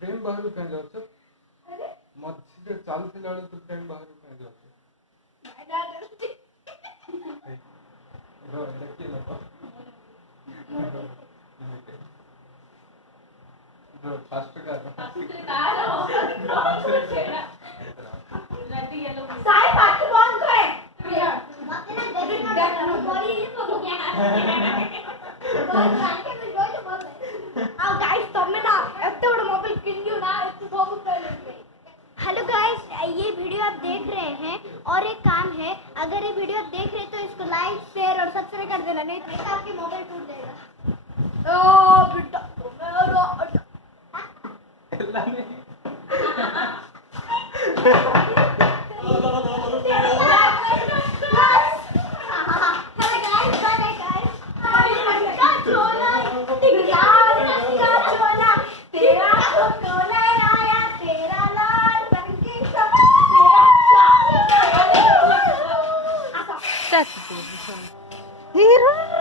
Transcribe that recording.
ट्रेन बाहर कहीं जाओ मझे चलती बेले तो ट्रेन बाहर कहीं जाओ फास्ट कर साई पार्टी बंद करे हेलो गाइस, ये वीडियो आप देख रहे हैं और एक काम है, अगर ये वीडियो आप देख रहे हैं तो इसको लाइक शेयर और सब्सक्राइब कर देना, नहीं तो आपके मोबाइल टूट जाएगा। ओ बेटा Hero.